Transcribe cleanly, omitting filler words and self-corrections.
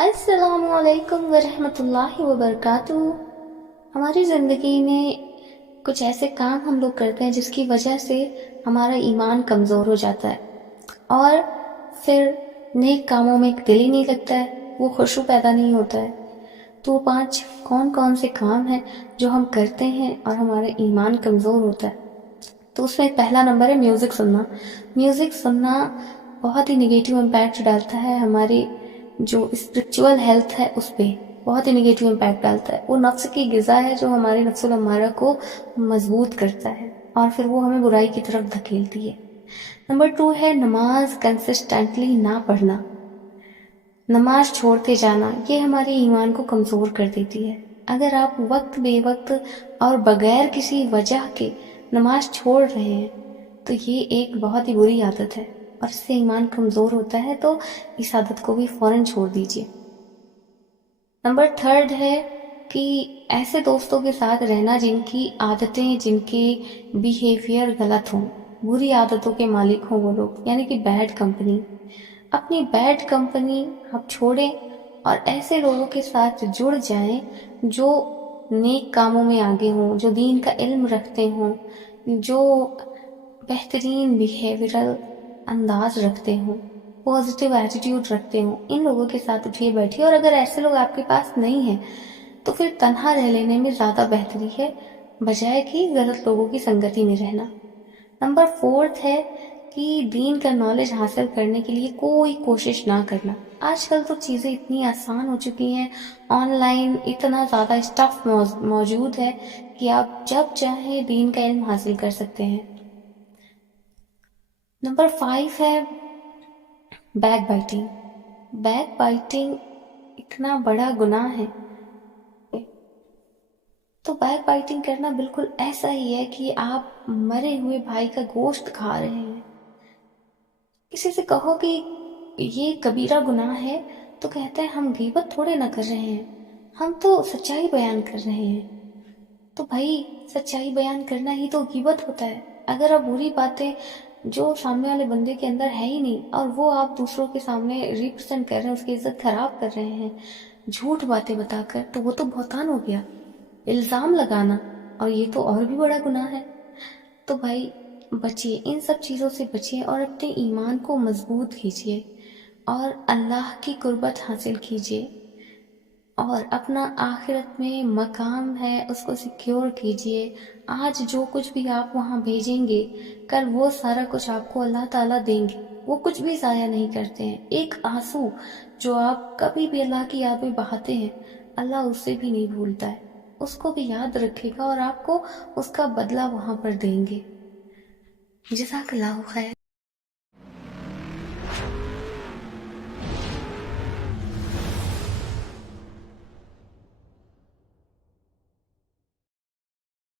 السلام علیکم ورحمۃ اللہ وبرکاتہ۔ ہماری زندگی میں کچھ ایسے کام ہم لوگ کرتے ہیں جس کی وجہ سے ہمارا ایمان کمزور ہو جاتا ہے اور پھر نیک کاموں میں دل ہی نہیں لگتا ہے، وہ خشوع پیدا نہیں ہوتا ہے۔ تو 5 کون سے کام ہیں جو ہم کرتے ہیں اور ہمارا ایمان کمزور ہوتا ہے؟ تو اس میں پہلا نمبر ہے میوزک سننا۔ میوزک سننا بہت ہی نگیٹیو امپیکٹ ڈالتا ہے ہماری جو اسپرچول ہیلتھ ہے اس پہ، بہت ہی نگیٹیو امپیکٹ ڈالتا ہے۔ وہ نفس کی غذا ہے جو ہمارے نفس الامارہ کو مضبوط کرتا ہے اور پھر وہ ہمیں برائی کی طرف دھکیلتی ہے۔ نمبر 2 ہے نماز کنسسٹنٹلی نہ پڑھنا، نماز چھوڑتے جانا، یہ ہمارے ایمان کو کمزور کر دیتی ہے۔ اگر آپ وقت بے وقت اور بغیر کسی وجہ کے نماز چھوڑ رہے ہیں تو یہ ایک بہت ہی بری عادت ہے اور اس سے ایمان کمزور ہوتا ہے، تو اس عادت کو بھی فوراً چھوڑ دیجیے۔ نمبر 3 ہے کہ ایسے دوستوں کے ساتھ رہنا جن کی عادتیں، جن کے بیہیویئر غلط ہوں، بری عادتوں کے مالک ہوں وہ لوگ، یعنی کہ بیڈ کمپنی۔ اپنی بیڈ کمپنی آپ چھوڑیں اور ایسے لوگوں کے ساتھ جڑ جائیں جو نیک کاموں میں آگے ہوں، جو دین کا علم رکھتے ہوں، جو بہترین بیہیویئرل انداز رکھتے ہوں، پازیٹیو ایٹیٹیوڈ رکھتے ہوں۔ ان لوگوں کے ساتھ اٹھیے بیٹھیے، اور اگر ایسے لوگ آپ کے پاس نہیں ہیں تو پھر تنہا رہ لینے میں زیادہ بہتری ہے بجائے کہ غلط لوگوں کی سنگتی میں رہنا۔ نمبر 4 ہے کہ دین کا نالج حاصل کرنے کے لیے کوئی کوشش نہ کرنا۔ آج کل تو چیزیں اتنی آسان ہو چکی ہیں، آن لائن اتنا زیادہ اسٹف موجود ہے کہ آپ جب چاہیں دین کا علم حاصل کر سکتے ہیں۔ نمبر 5 ہے بیک بائٹنگ۔ بیک بائٹنگ اتنا بڑا گناہ ہے، تو بیک بائٹنگ کرنا بالکل ایسا ہی ہے کہ آپ مرے ہوئے بھائی کا گوشت کھا رہے ہیں۔ کسی سے کہو کہ یہ کبیرہ گناہ ہے تو کہتے ہیں ہم غیبت تھوڑے نہ کر رہے ہیں، ہم تو سچائی بیان کر رہے ہیں۔ تو بھائی سچائی بیان کرنا ہی تو غیبت ہوتا ہے۔ اگر آپ بری باتیں جو سامنے والے بندے کے اندر ہے ہی نہیں اور وہ آپ دوسروں کے سامنے ریپرزینٹ کر رہے ہیں، اس کی عزت خراب کر رہے ہیں جھوٹ باتیں بتا کر، تو وہ تو بہتان ہو گیا، الزام لگانا، اور یہ تو اور بھی بڑا گناہ ہے۔ تو بھائی بچیے، ان سب چیزوں سے بچیے اور اپنے ایمان کو مضبوط کیجیے اور اللہ کی قربت حاصل کیجیے، اور اپنا آخرت میں مقام ہے اس کو سیکیور کیجیے۔ آج جو کچھ بھی آپ وہاں بھیجیں گے، کل وہ سارا کچھ آپ کو اللہ تعالیٰ دیں گے۔ وہ کچھ بھی ضائع نہیں کرتے ہیں۔ ایک آنسو جو آپ کبھی بھی اللہ کی یاد میں بہاتے ہیں، اللہ اس سے بھی نہیں بھولتا ہے، اس کو بھی یاد رکھے گا اور آپ کو اس کا بدلہ وہاں پر دیں گے۔ جزاک اللہ خیر۔